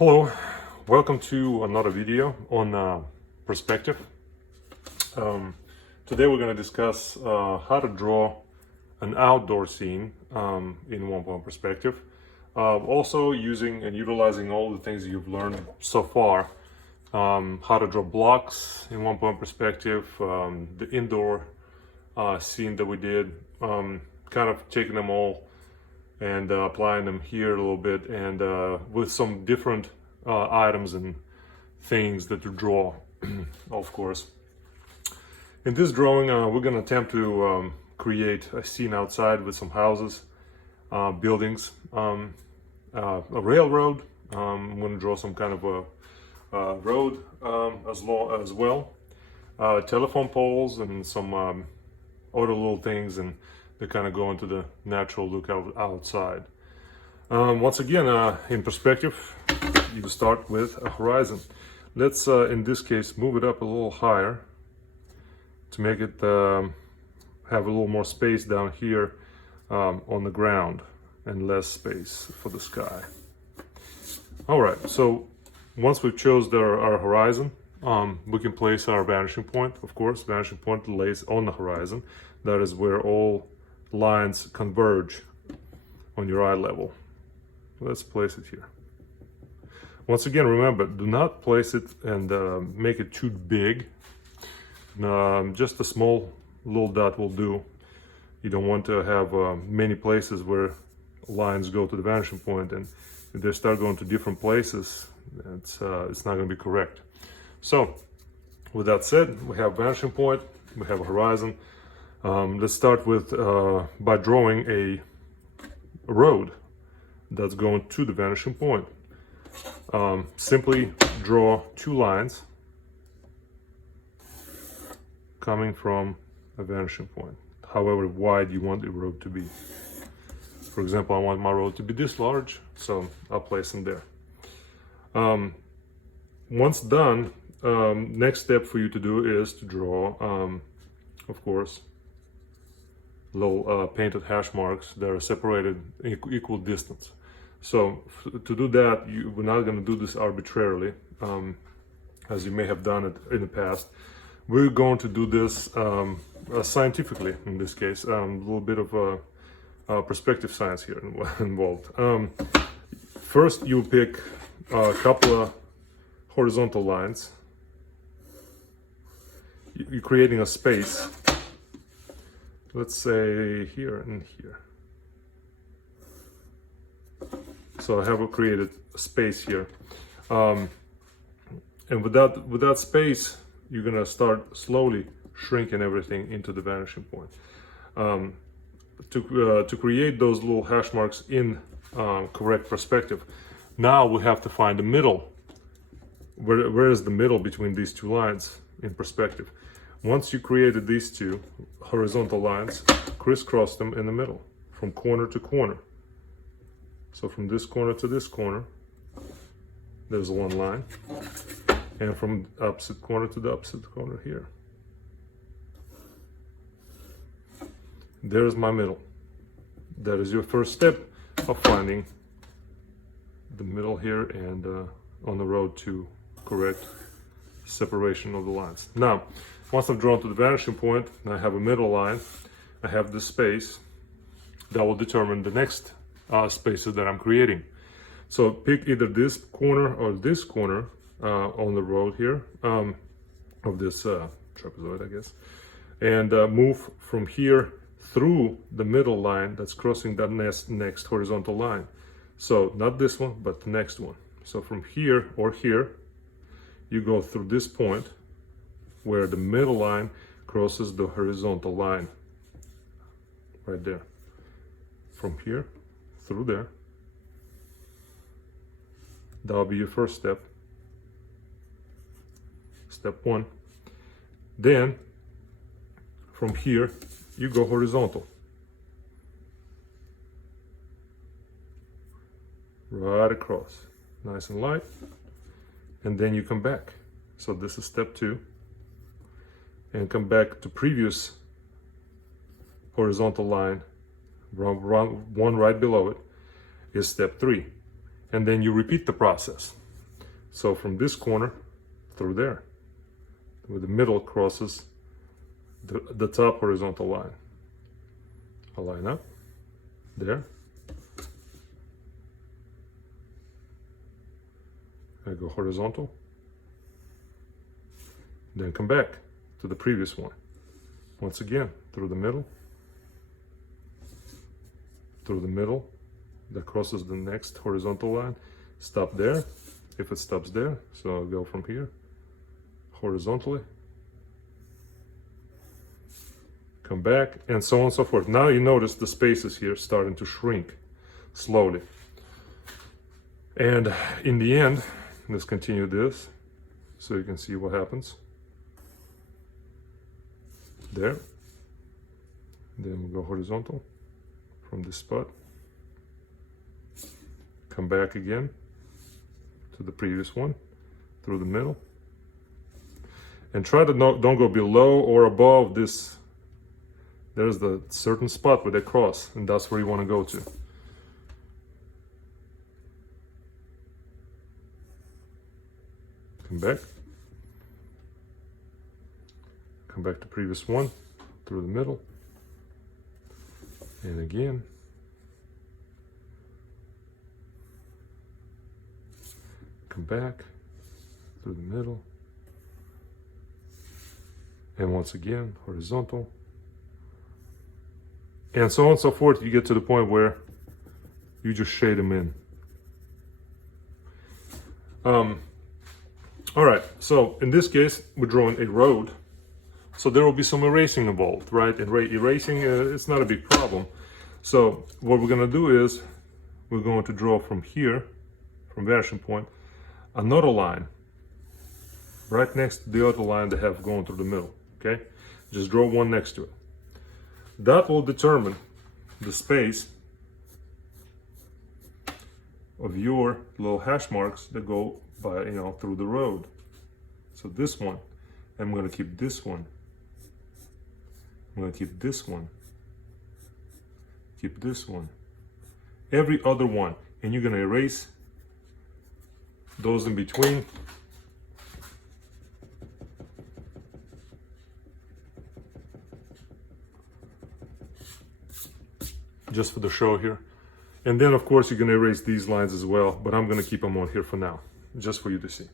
Hello, welcome to another video on perspective. Today we're going to discuss how to draw an outdoor scene in one-point perspective. Also using and utilizing all the things you've learned so far. How to draw blocks in one-point perspective, the indoor scene that we did, kind of taking them all and applying them here a little bit, and with some different items and things that to draw, of course. In this drawing, we're going to attempt to create a scene outside with some houses, buildings, a railroad. I'm going to draw some kind of a road as well, telephone poles, and some other little things, and they kind of go into the natural look outside. Once again, in perspective, you start with a horizon. Let's, in this case, move it up a little higher to make it have a little more space down here on the ground and less space for the sky. All right, so once we've chosen our horizon, we can place our vanishing point. Of course, vanishing point lays on the horizon. That is where all lines converge on your eye level. Let's place it here. Once again, remember, do not place it and make it too big. Just a small little dot will do. You don't want to have many places where lines go to the vanishing point, and if they start going to different places, it's not going to be correct. So with that said, we have vanishing point, we have a horizon. Let's start with by drawing a road that's going to the vanishing point. Simply draw two lines coming from a vanishing point, however wide you want the road to be. For example, I want my road to be this large, so I'll place them there. Once done, next step for you to do is to draw, of course, little painted hash marks that are separated equal distance. So to do that, we're not going to do this arbitrarily, as you may have done it in the past. We're going to do this scientifically, in this case. A little bit of perspective science here involved. First, you pick a couple of horizontal lines. You're creating a space. Let's say here and here. So I have created a space here, and with that space, you're gonna start slowly shrinking everything into the vanishing point. To create those little hash marks in correct perspective, now we have to find the middle. Where is the middle between these two lines in perspective? Once you created these two horizontal lines, crisscross them in the middle, from corner to corner. So from this corner to this corner, there's one line. And from the opposite corner to the opposite corner here. There's my middle. That is your first step of finding the middle here and on the road to correct separation of the lines. Now, once I've drawn to the vanishing point, I have a middle line, I have this space that will determine the next spaces that I'm creating. So pick either this corner or this corner on the road here, of this trapezoid, I guess, and move from here through the middle line that's crossing that next horizontal line. So not this one, but the next one. So from here or here, you go through this point where the middle line crosses the horizontal line, right there. From here through there. That'll be your first step. Step one. Then from here you go horizontal, right across, nice and light, and then you come back. So this is step two, and come back to previous horizontal line, one right below it is step three. And then you repeat the process. So from this corner through there, where the middle crosses the top horizontal line. I'll line up there. I go horizontal, then come back to the previous one. Once again, through the middle, that crosses the next horizontal line. Stop there, if it stops there. So I'll go from here, horizontally, come back, and so on and so forth. Now you notice the spaces here starting to shrink slowly. And in the end, let's continue this so you can see what happens. There. Then we'll go horizontal from this spot. Come back again to the previous one through the middle. And try to don't go below or above this. There's the certain spot where they cross, and that's where you want to go to. Come back to previous one through the middle, and again come back through the middle, and once again horizontal, and so on and so forth. You get to the point where you just shade them in. All right, so in this case, we're drawing a road. So there will be some erasing involved, right? And erasing, it's not a big problem. So what we're gonna do is, we're going to draw from here, from vanishing point, another line, right next to the other line they have going through the middle, okay? Just draw one next to it. That will determine the space of your little hash marks that go by, through the road. So this one, I'm going to keep this one. I'm going to keep this one. Keep this one. Every other one. And you're going to erase those in between. Just for the show here. And then of course you're going to erase these lines as well, but I'm going to keep them on here for now, just for you to see.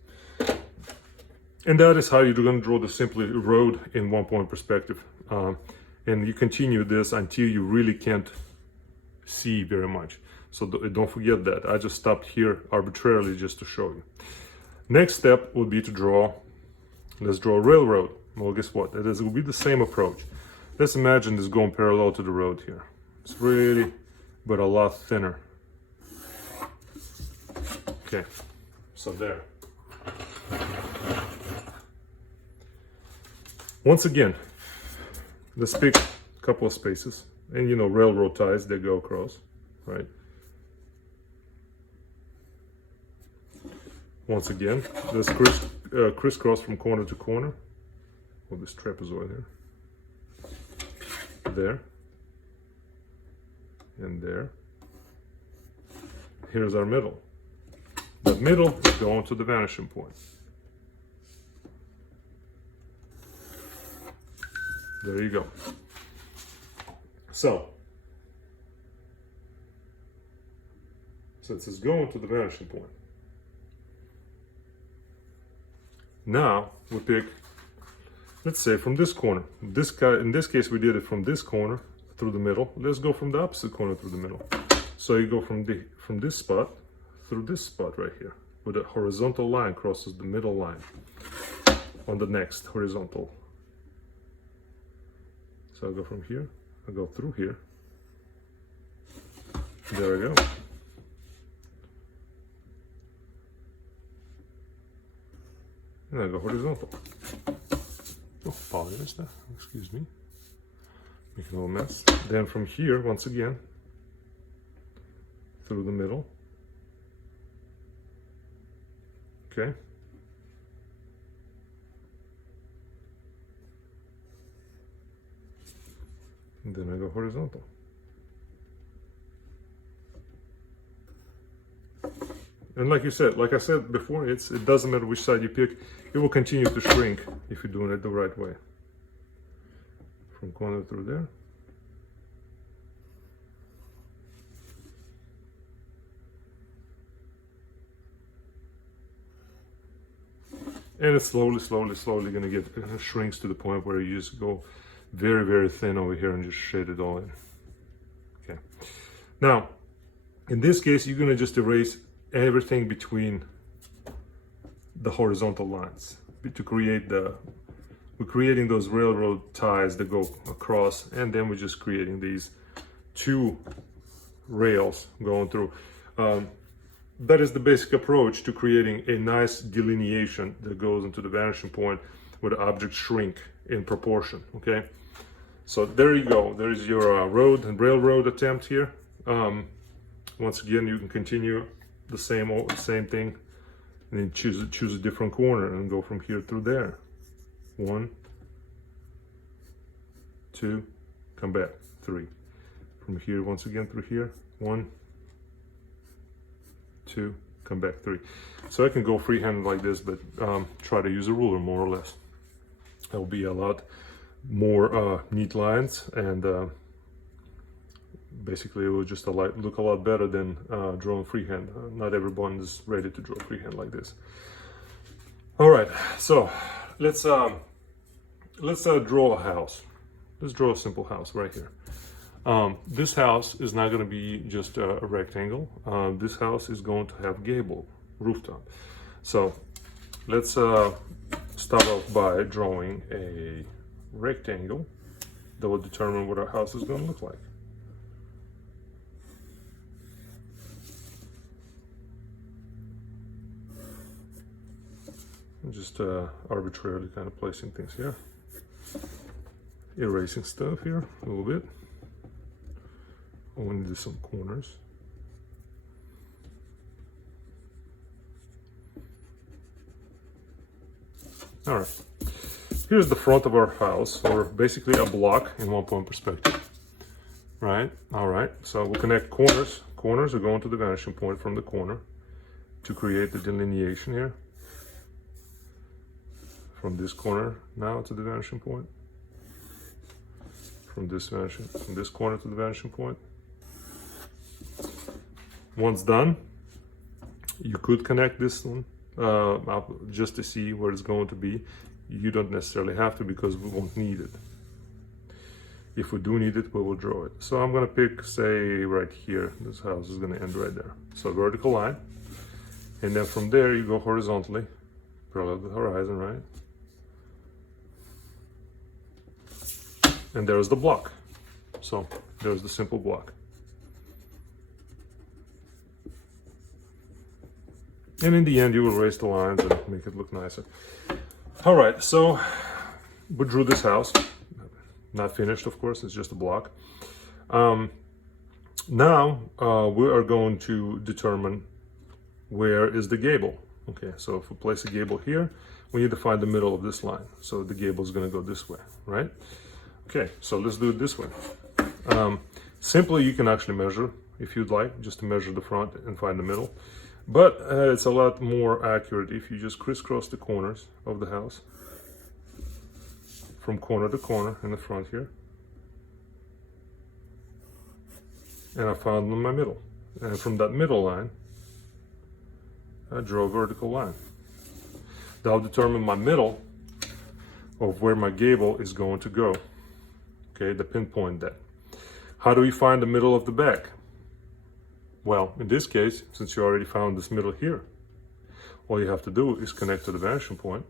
And that is how you're going to draw the simply road in 1 point perspective. And you continue this until you really can't see very much. So don't forget that. I just stopped here arbitrarily just to show you. Next step would be to draw, let's draw a railroad. Well, guess what? It will be the same approach. Let's imagine this going parallel to the road here. It's really, but a lot thinner. Okay, so there. Once again, let's pick a couple of spaces. And railroad ties, they go across, right? Once again, let's crisscross from corner to corner with this trapezoid here. There. And there. Here's our middle. That middle is going to the vanishing point. There you go. So, since it's going to the vanishing point, now we pick, let's say from this corner. This guy, in this case, we did it from this corner through the middle. Let's go from the opposite corner through the middle. So you go from this spot through this spot right here, where the horizontal line crosses the middle line on the next horizontal. So I'll go from here, I'll go through here. There I go. And I go horizontal. Oh, apologize there. Excuse me. Making a little mess. Then from here, once again, through the middle. Okay. And then I go horizontal. And like I said before, it doesn't matter which side you pick, it will continue to shrink if you're doing it the right way. From corner through there. And it's slowly gonna get shrinks to the point where you just go very, very thin over here and just shade it all in. Okay. Now, in this case, you're gonna just erase everything between the horizontal lines to create we're creating those railroad ties that go across, and then we're just creating these two rails going through. That is the basic approach to creating a nice delineation that goes into the vanishing point where the objects shrink in proportion, okay? So there you go. There is your road and railroad attempt here. Once again, you can continue the same thing, and then choose a different corner and go from here through there. 1, 2, come back, 3. From here, once again through here, 1, 2, come back, 3. So I can go freehand like this, but try to use a ruler more or less. That will be a lot more neat lines, and basically it will just look a lot better than drawing freehand. Not everyone is ready to draw freehand like this. All right, so let's draw a house. Let's draw a simple house right here. This house is not going to be just a rectangle. This house is going to have gable, rooftop. So let's start off by drawing a rectangle that will determine what our house is going to look like. I'm just arbitrarily kind of placing things here. Erasing stuff here a little bit. I want to do some corners. All right, here's the front of our house, or basically a block in 1-point perspective, right? All right, so we'll connect corners. Corners are going to the vanishing point from the corner to create the delineation here. From this corner now to the vanishing point. From this corner to the vanishing point. Once done, you could connect this one up just to see where it's going to be. You don't necessarily have to, because we won't need it. If we do need it, we will draw it. So I'm going to pick, say, right here. This house is going to end right there. So vertical line. And then from there, you go horizontally, parallel to the horizon, right? And there's the block. So there's the simple block. And in the end, you will erase the lines and make it look nicer. All right, so we drew this house. Not finished, of course, it's just a block. Now we are going to determine where is the gable. Okay, so if we place a gable here, we need to find the middle of this line. So the gable is going to go this way, right? Okay, so let's do it this way. Simply, you can actually measure if you'd like, just to measure the front and find the middle. But it's a lot more accurate if you just crisscross the corners of the house from corner to corner in the front here. And I found my middle. And from that middle line, I draw a vertical line. That'll determine my middle of where my gable is going to go. Okay, the pinpoint that. How do we find the middle of the back? Well, in this case, since you already found this middle here, all you have to do is connect to the vanishing point.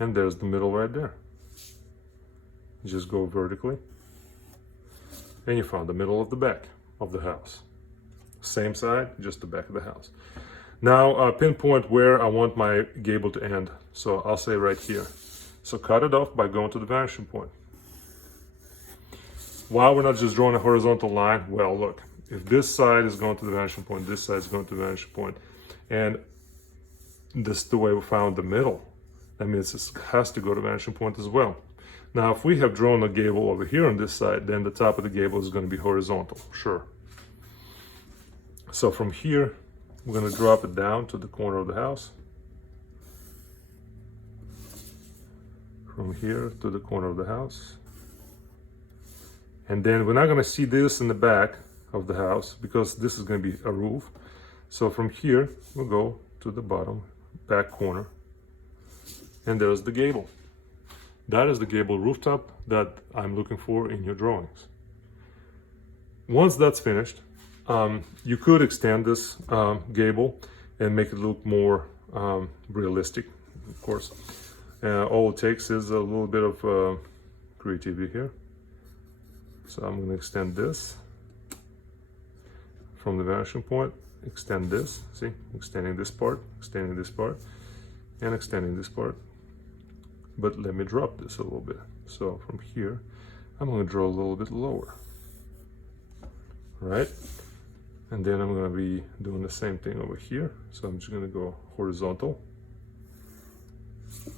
And there's the middle right there. You just go vertically. And you found the middle of the back of the house. Same side, just the back of the house. Now, pinpoint where I want my gable to end. So I'll say right here. So cut it off by going to the vanishing point. Why we're not just drawing a horizontal line? Well, look, if this side is going to the vanishing point, this side is going to the vanishing point, and this is the way we found the middle, that means it has to go to the vanishing point as well. Now, if we have drawn a gable over here on this side, then the top of the gable is going to be horizontal, sure. So from here, we're going to drop it down to the corner of the house. From here to the corner of the house. And then we're not going to see this in the back of the house because this is going to be a roof. So from here, we'll go to the bottom back corner. And there's the gable. That is the gable rooftop that I'm looking for in your drawings. Once that's finished, you could extend this gable and make it look more realistic, of course. All it takes is a little bit of creativity here. So I'm going to extend this from the vanishing point, extend this, see, extending this part, and extending this part. But let me drop this a little bit. So from here, I'm going to draw a little bit lower. Right? And then I'm going to be doing the same thing over here. So I'm just going to go horizontal.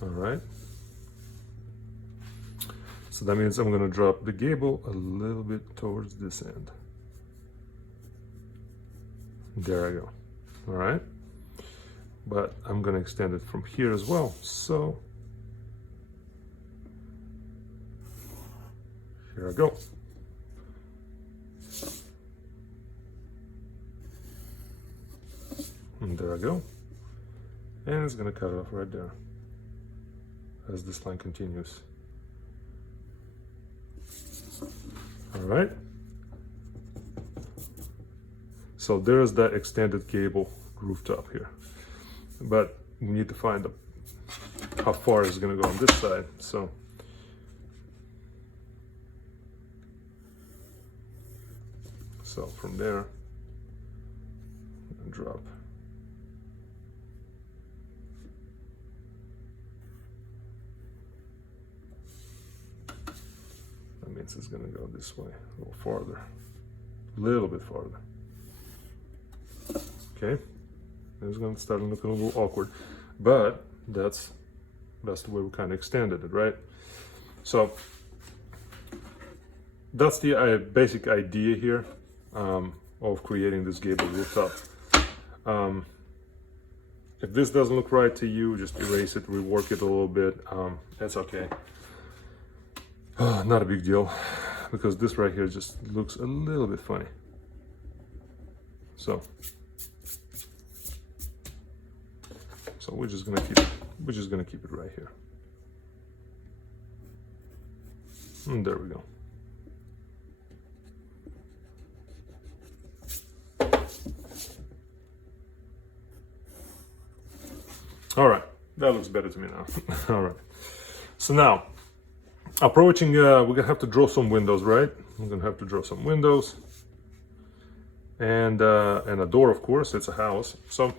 All right. So that means I'm going to drop the gable a little bit towards this end. There I go. All right. But I'm going to extend it from here as well. So here I go. And there I go. And it's going to cut it off right there as this line continues. All right. So there's that extended gable rooftop here. But we need to find how far it's going to go on this side. So from there, and drop. That means it's going to go this way, a little farther, a little bit farther. Okay, it's going to start looking a little awkward, but that's the way we kind of extended it, right? So that's the basic idea here of creating this gable rooftop. If this doesn't look right to you, just erase it, rework it a little bit. That's okay. Not a big deal, because this right here just looks a little bit funny. So we're just gonna keep it right here. And there we go. All right, that looks better to me now. All right. So now, approaching, we're gonna have to draw some windows, right? We're gonna have to draw some windows, and a door, of course. It's a house, so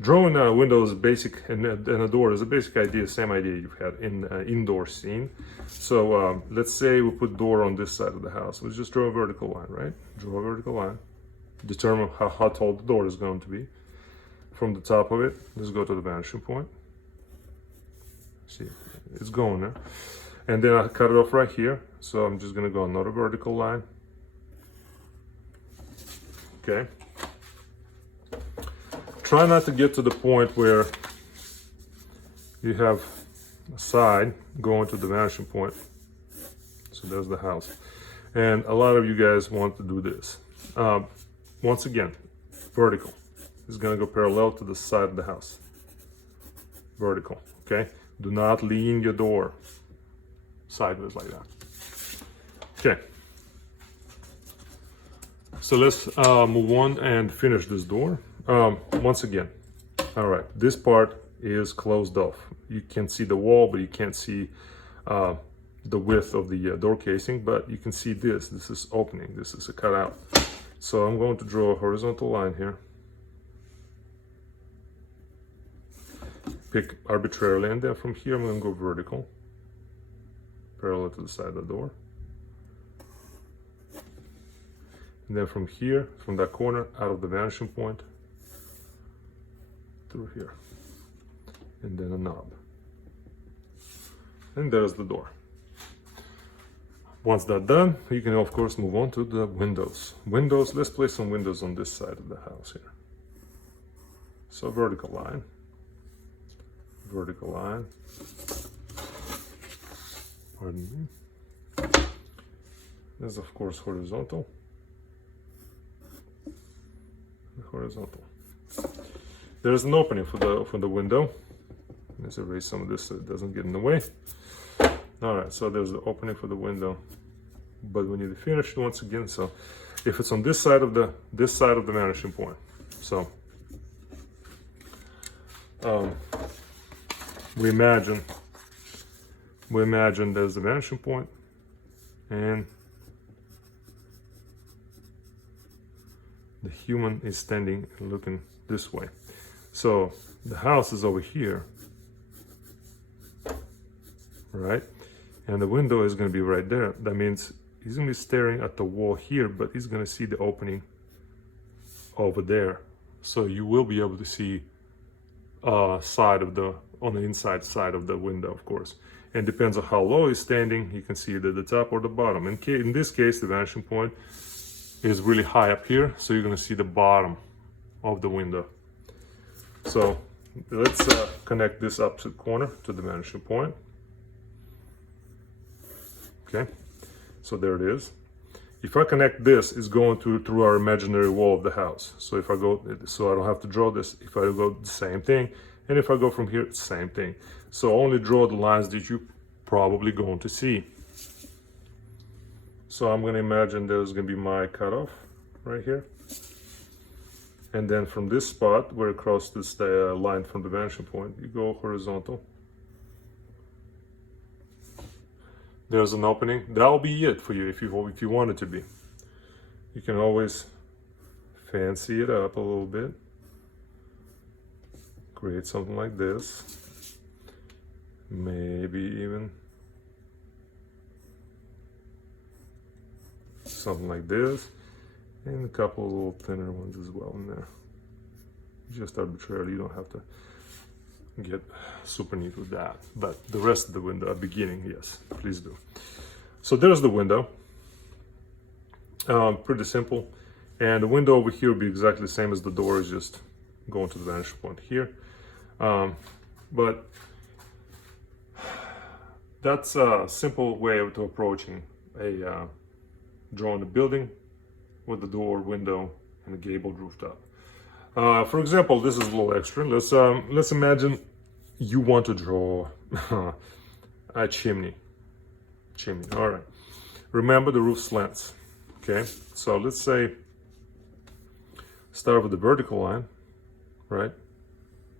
drawing a window is basic, and a door is a basic idea, same idea you've had in indoor scene. So let's say we put door on this side of the house. Let's just draw a vertical line, right? Draw a vertical line. Determine how tall the door is going to be. From the top of it, let's go to the vanishing point. See, it's going there. And then I cut it off right here. So I'm just gonna go another vertical line. Okay. Try not to get to the point where you have a side going to the vanishing point. So there's the house. And a lot of you guys want to do this. Once again, vertical. It's gonna go parallel to the side of the house. Vertical, okay? Do not lean your door sideways like that. Okay. So let's move on and finish this door. Once again, all right, this part is closed off. You can see the wall, but you can't see the width of the door casing, but you can see this. This is opening, this is a cutout. So I'm going to draw a horizontal line here. Pick arbitrarily, and then from here I'm going to go vertical, parallel to the side of the door. And then from here, from that corner, out of the vanishing point, through here. And then a knob. And there's the door. Once that's done, you can of course move on to the windows. Windows, let's place some windows on this side of the house here. So vertical line, pardon me. This is of course horizontal. There's an opening for the window. Let's erase some of this so it doesn't get in the way. All right, so there's the opening for the window, but we need to finish it once again. So if it's on this side of the vanishing point, so we imagine there's the vanishing point, and the human is standing and looking this way. So the house is over here, right? And the window is going to be right there. That means he's going to be staring at the wall here, but he's going to see the opening over there. So you will be able to see on the inside side of the window, of course. And depends on how low he's standing, you can see either the top or the bottom. In this case, the vanishing point is really high up here, so you're going to see the bottom of the window. So let's connect this opposite corner to the vanishing point. Okay, so there it is. If I connect this, it's going through our imaginary wall of the house. So if I go, so I don't have to draw this. If I go the same thing, and if I go from here, it's the same thing. So only draw the lines that you're probably going to see. So I'm going to imagine there's going to be my cutoff right here. And then from this spot where it crosses this line from the vanishing point, you go horizontal. There's an opening. That'll be it for you if you want it to be. You can always fancy it up a little bit. Create something like this. Maybe even something like this. And a couple of little thinner ones as well in there. Just arbitrarily, you don't have to get super neat with that, but the rest of the window at beginning, yes, please do. So there's the window. Pretty simple, and the window over here will be exactly the same as the door, is just going to the vanishing point here. But that's a simple way of approaching drawing a building with the door, window, and a gable rooftop. For example, this is a little extra. Let's imagine you want to draw a chimney. All right. Remember the roof slants. Okay. So let's say start with the vertical line, right?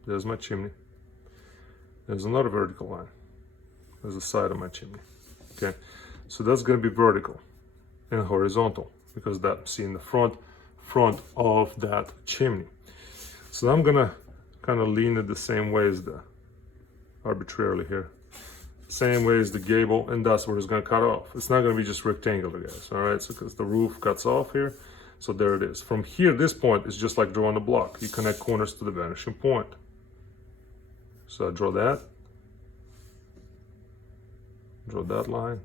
There's my chimney. There's another vertical line. There's the side of my chimney. Okay. So that's going to be vertical and horizontal because that's seeing the front of that chimney. So I'm gonna kind of lean it the same way as arbitrarily here, same way as the gable, and that's where it's gonna cut off. It's not gonna be just rectangular, guys. All right, so because the roof cuts off here, so there it is. From here, this point is just like drawing a block. You connect corners to the vanishing point. So I draw that line.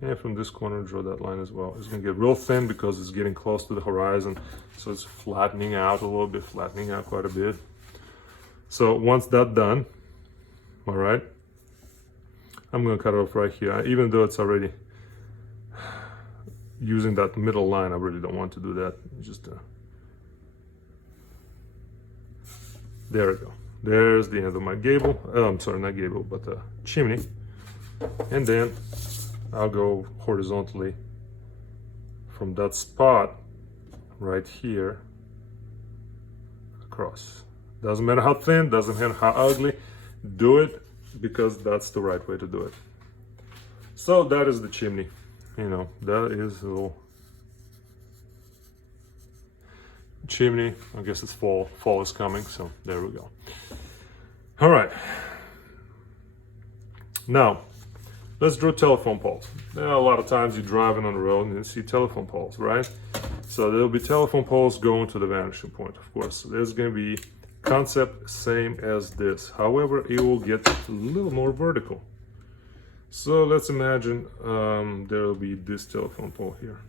And from this corner, draw that line as well. It's going to get real thin because it's getting close to the horizon. So it's flattening out a little bit, flattening out quite a bit. So once that's done, all right, I'm going to cut it off right here. Even though it's already using that middle line, I really don't want to do that. Just there we go. There's the end of my gable. I'm sorry, not gable, but chimney. And then I'll go horizontally from that spot right here across. Doesn't matter how thin, doesn't matter how ugly, do it because that's the right way to do it. So that is the chimney. You know, that is a little chimney. I guess it's fall is coming, so there we go. All right, now let's draw telephone poles. Now, a lot of times you're driving on the road and you see telephone poles, right? So there'll be telephone poles going to the vanishing point, of course. So there's going to be concept same as this. However, it will get a little more vertical. So let's imagine there will be this telephone pole here.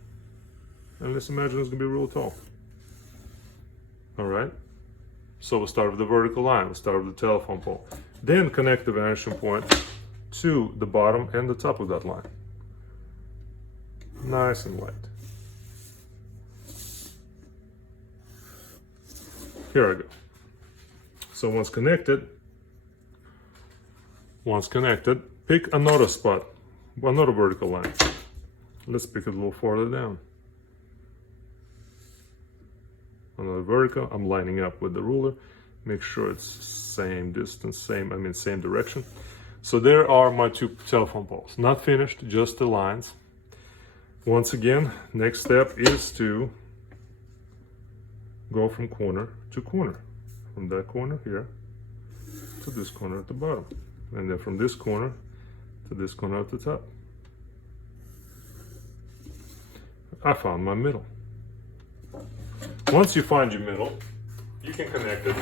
And let's imagine it's gonna be real tall. All right. So we'll start with the vertical line. We'll start with the telephone pole. Then connect the vanishing point to the bottom and the top of that line. Nice and light. Here I go. So once connected, pick another spot, another vertical line. Let's pick it a little farther down. Another vertical. I'm lining up with the ruler. Make sure it's same distance, same direction. So there are my two telephone poles. Not finished, just the lines. Once again, next step is to go from corner to corner. From that corner here to this corner at the bottom. And then from this corner to this corner at the top. I found my middle. Once you find your middle, you can connect it.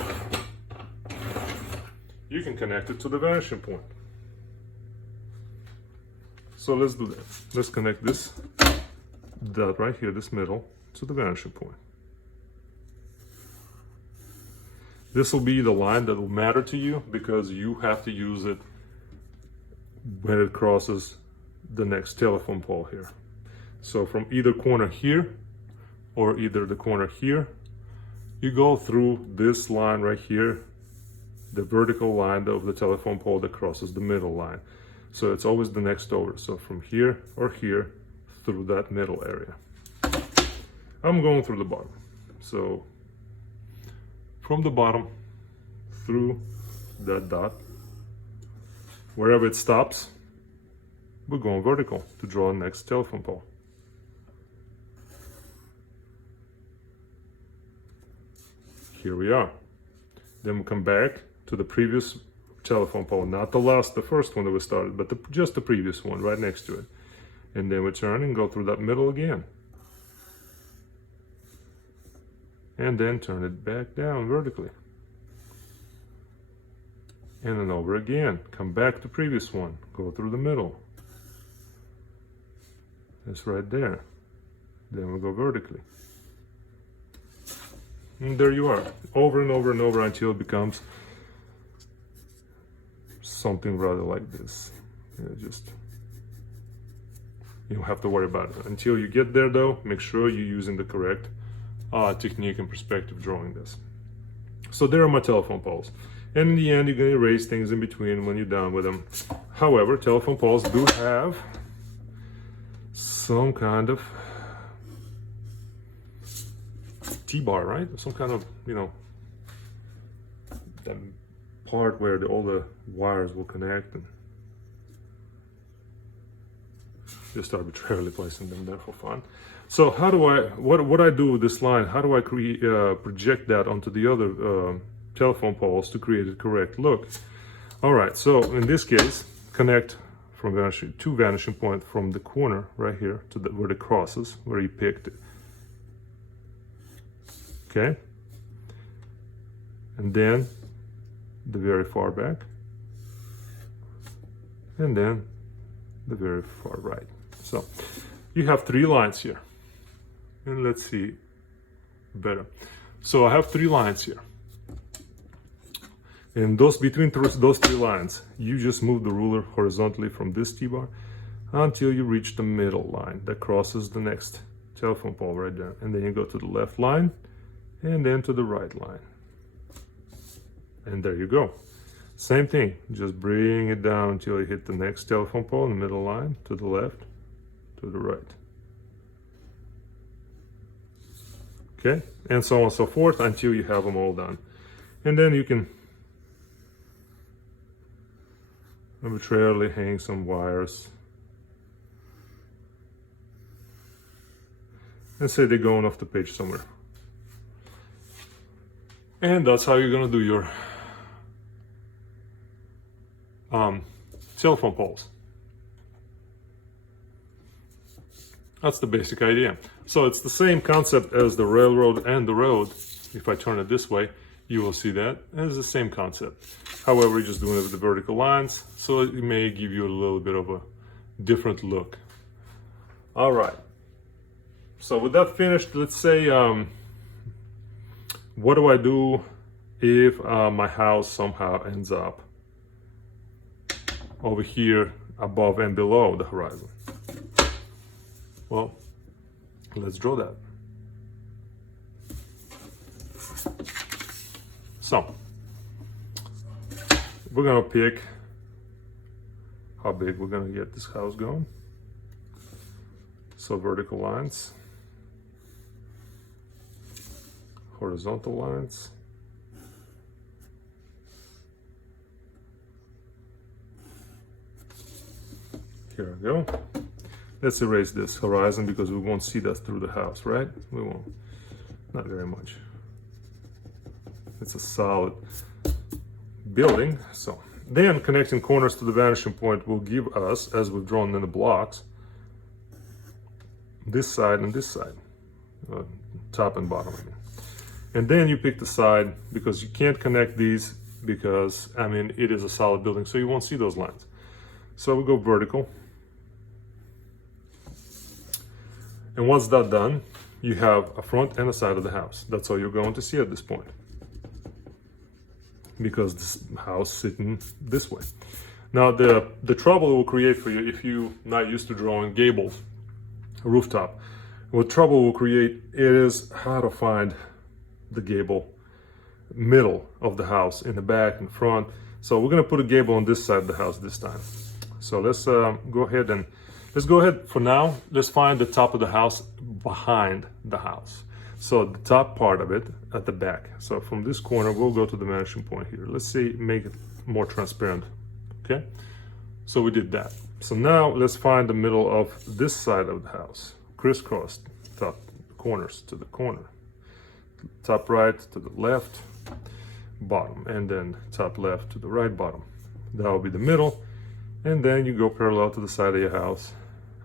You can connect it to the vanishing point. So let's do that. Let's connect this dot right here, this middle, to the vanishing point. This will be the line that will matter to you because you have to use it when it crosses the next telephone pole here. So from either corner here or either the corner here, you go through this line right here, the vertical line of the telephone pole that crosses the middle line. So it's always the next over. So from here or here through that middle area. I'm going through the bottom. So from the bottom through that dot, wherever it stops, we're going vertical to draw the next telephone pole. Here we are. Then we come back to the previous telephone pole, not the first one that we started, but just the previous one right next to it. And then we turn and go through that middle again. And then turn it back down vertically. And then over again. Come back to previous one. Go through the middle. That's right there. Then we go vertically. And there you are. Over and over and over until it becomes something rather like this. You don't have to worry about it. Until you get there though, make sure you're using the correct technique and perspective drawing this. So there are my telephone poles. And in the end, you're going to erase things in between when you're done with them. However, telephone poles do have some kind of T-bar, right? Some kind of, that part where all the wires will connect, and just arbitrarily placing them there for fun. So how do what I do with this line, how do I project that onto the other telephone poles to create a correct look? All right, so in this case, connect from vanishing point from the corner right here to where it crosses, where you picked it. Okay, and then the very far back, and then the very far right. So you have 3 lines here, and let's see better. So I have 3 lines here, and between those 3 lines, you just move the ruler horizontally from this T-bar until you reach the middle line that crosses the next telephone pole right there, and then you go to the left line and then to the right line, and there you go. Same thing, just bring it down until you hit the next telephone pole in the middle line, to the left, to the right. Okay, and so on and so forth until you have them all done. And then you can arbitrarily hang some wires. And say they're going off the page somewhere. And that's how you're gonna do your telephone poles. That's the basic idea. So it's the same concept as the railroad and the road. If I turn it this way, you will see that. And it's the same concept. However, we're just doing it with the vertical lines, so it may give you a little bit of a different look. All right. So with that finished, let's say, what do I do if my house somehow ends up over here above and below the horizon? Well, let's draw that. So we're gonna pick how big we're gonna get this house going. So vertical lines, horizontal lines, here we go. Let's erase this horizon because we won't see that through the house, right? We won't, not very much. It's a solid building. So then connecting corners to the vanishing point will give us, as we've drawn in the blocks, this side and this side, top and bottom. I mean. And then you pick the side because you can't connect these because, I mean, it is a solid building, so you won't see those lines. So we go vertical. And once that's done, you have a front and a side of the house. That's all you're going to see at this point, because this house sitting this way. Now the trouble it will create for you if you're not used to drawing gables, rooftop, what trouble will create is how to find the gable middle of the house, in the back and front. So we're going to put a gable on this side of the house this time. So let's go ahead for now. Let's find the top of the house behind the house. So the top part of it at the back. So from this corner, we'll go to the vanishing point here. Let's see, make it more transparent. Okay. So we did that. So now let's find the middle of this side of the house. Crisscross top corners to the corner. Top right to the left bottom, and then top left to the right bottom. That will be the middle. And then you go parallel to the side of your house,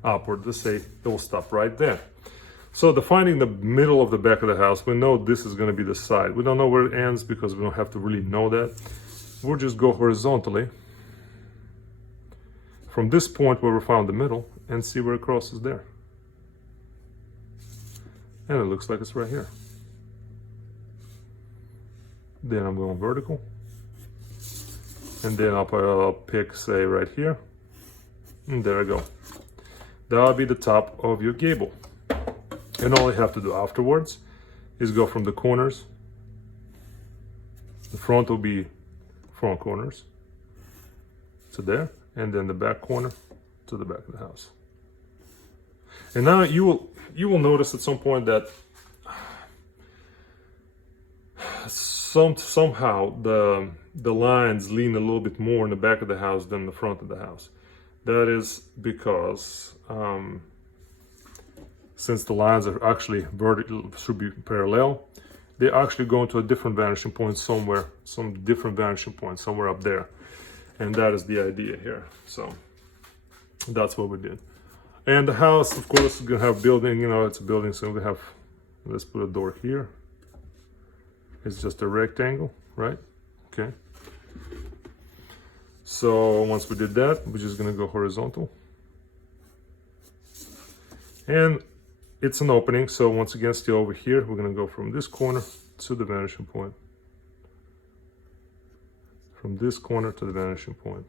upward. Let's say it will stop right there. So finding the middle of the back of the house, we know this is going to be the side. We don't know where it ends because we don't have to really know that. We'll just go horizontally from this point where we found the middle and see where it crosses there. And it looks like it's right here. Then I'm going vertical. And then I'll pick, say, right here. And there I go. That'll be the top of your gable. And all you have to do afterwards is go from the corners. The front will be front corners to there, and then the back corner to the back of the house. And now you will notice at some point that somehow the lines lean a little bit more in the back of the house than the front of the house. That is because since the lines are actually vertical, should be parallel, they're actually going to a different vanishing point somewhere, some different vanishing point somewhere up there. And that is the idea here. So that's what we did. And the house, of course, is gonna have building, it's a building, so we have, let's put a door here. It's just a rectangle, right? Okay. So once we did that, we're just gonna go horizontal. And it's an opening, so once again, still over here, we're gonna go from this corner to the vanishing point. From this corner to the vanishing point.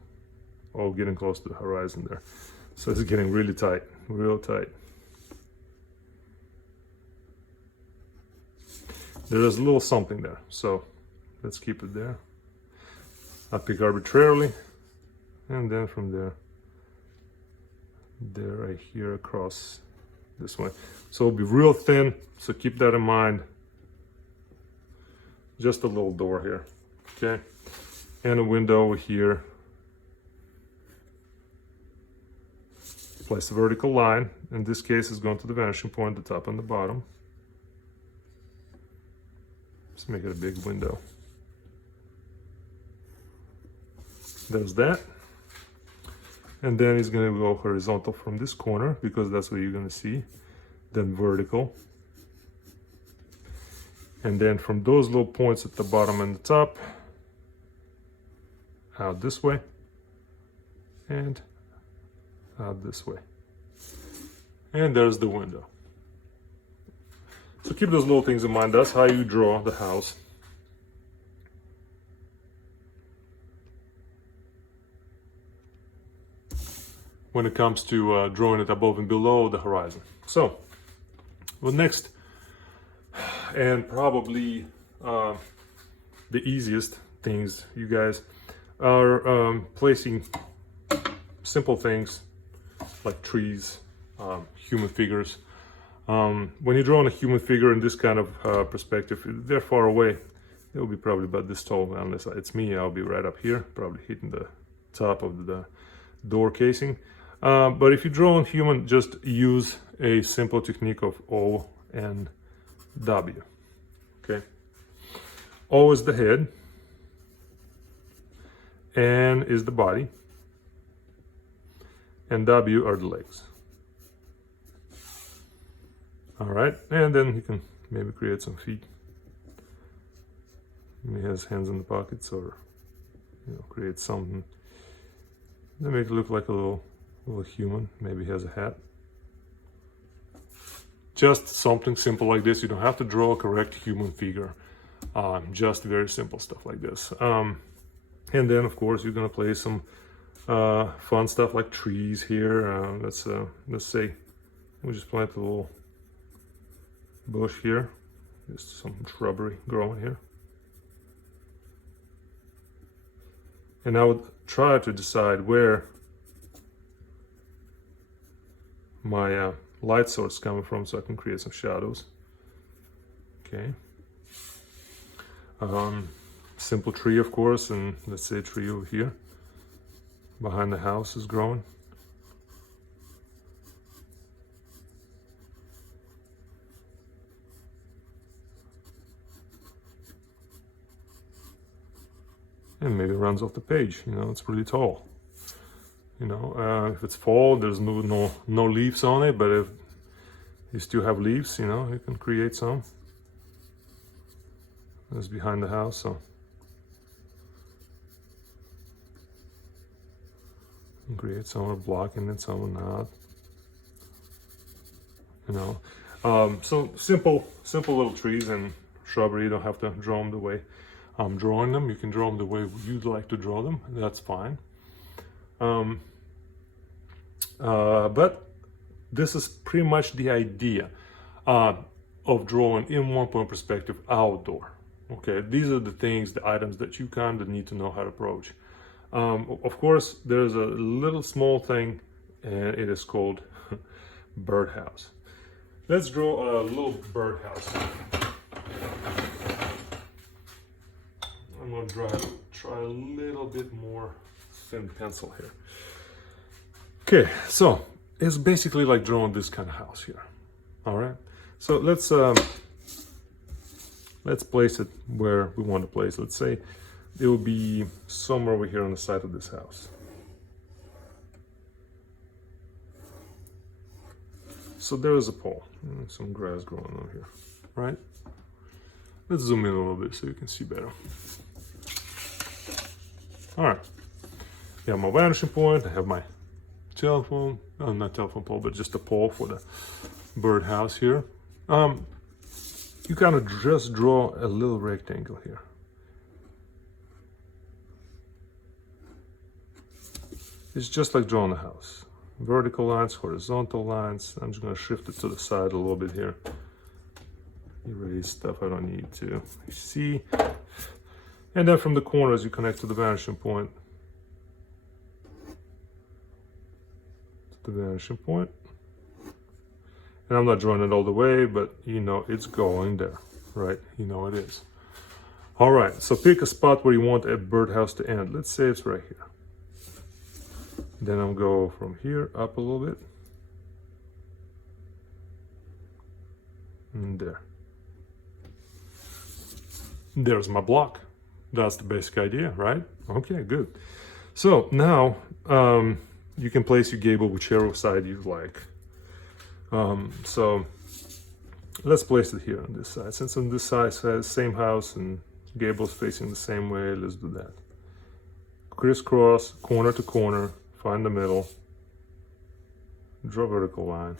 Oh, getting close to the horizon there. So it's getting really tight, real tight. There is a little something there, so let's keep it there. I pick arbitrarily, and then from there right here across this way. So it'll be real thin, so keep that in mind. Just a little door here, okay? And a window over here. Place a vertical line. In this case, it's going to the vanishing point, the top and the bottom. Let's make it a big window. There's that. And then he's going to go horizontal from this corner because that's what you're going to see. Then vertical. And then from those little points at the bottom and the top, out this way. And out this way. And there's the window. So keep those little things in mind. That's how you draw the house. When it comes to drawing it above and below the horizon. So, well, next, and probably the easiest things, you guys, are placing simple things like trees, human figures. When you're drawing a human figure in this kind of perspective, they're far away. They'll be probably about this tall, unless it's me, I'll be right up here, probably hitting the top of the door casing. But if you draw on human, just use a simple technique of O and W. Okay. O is the head, N is the body, and W are the legs. All right, and then you can maybe create some feet. He has hands in the pockets, or create something that make it look like a little human. Maybe he has a hat. Just something simple like this. You don't have to draw a correct human figure. Just very simple stuff like this. And then, of course, you're gonna play some fun stuff like trees here. Let's say we just plant a little bush here. Just some shrubbery growing here. And I would try to decide where my light source is coming from, so I can create some shadows. Okay. Simple tree, of course, and let's say a tree over here behind the house is growing. And maybe it runs off the page. It's really tall. If it's fall, there's no leaves on it, but if you still have leaves, you can create some. That's behind the house, so you can create some are blocking it, some are not. So simple little trees and shrubbery. You don't have to draw them the way I'm drawing them. You can draw them the way you'd like to draw them. That's fine. But this is pretty much the idea of drawing in one-point perspective outdoor. Okay, these are the things, the items that you kind of need to know how to approach. Of course, there's a little small thing, and it is called birdhouse. Let's draw a little birdhouse. I'm going to try a little bit more thin pencil here. Okay, so it's basically like drawing this kind of house here. All right, so let's place it where we want to place. Let's say it will be somewhere over here on the side of this house. So there is a pole, some grass growing on here, right? Let's zoom in a little bit so you can see better. All right, I have my vanishing point. I have my telephone, not telephone pole, but just a pole for the birdhouse here. You kind of just draw a little rectangle here. It's just like drawing a house. Vertical lines, horizontal lines. I'm just going to shift it to the side a little bit here. Erase stuff I don't need to see. And then from the corners you connect to the vanishing point. To the vanishing point. And I'm not drawing it all the way, but it's going there, right? It is. All right, so pick a spot where you want a birdhouse to end. Let's say it's right here. Then I'll go from here up a little bit. And there. There's my block. That's the basic idea, right? Okay, good. So now you can place your gable whichever side you like. So let's place it here on this side. Since on this side has the same house and gables facing the same way, let's do that. Crisscross, corner to corner, find the middle, draw a vertical line.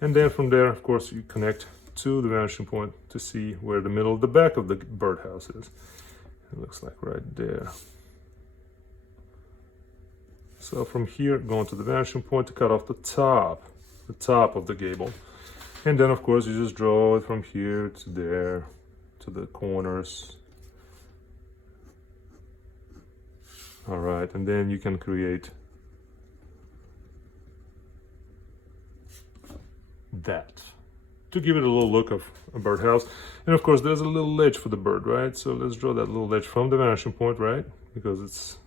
And then from there, of course, you connect to the vanishing point to see where the middle of the back of the birdhouse is. It looks like right there. So from here, going to the vanishing point to cut off the top of the gable. And then, of course, you just draw it from here to there, to the corners. All right, and then you can create that to give it a little look of a birdhouse. And of course, there's a little ledge for the bird, right? So let's draw that little ledge from the vanishing point, right? Because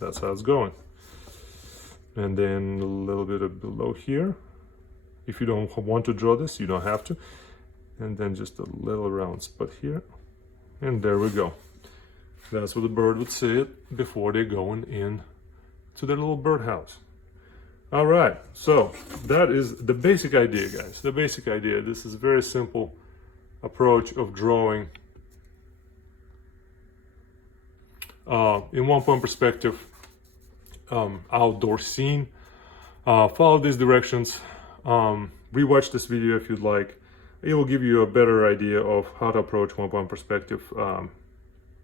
that's how it's going. And then a little bit of below here. If you don't want to draw this, you don't have to. And then just a little round spot here. And there we go. That's what the bird would sit before they're going in to their little birdhouse. All right, so that is the basic idea, guys. The basic idea. This is a very simple approach of drawing in one-point perspective outdoor scene. Follow these directions. Rewatch this video if you'd like. It will give you a better idea of how to approach one-point perspective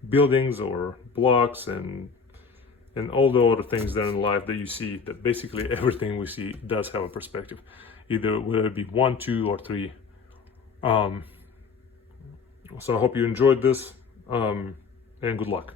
buildings or blocks and all the other things that in life that you see, that basically everything we see does have a perspective, either whether it be 1, 2, or 3. So I hope you enjoyed this, and good luck.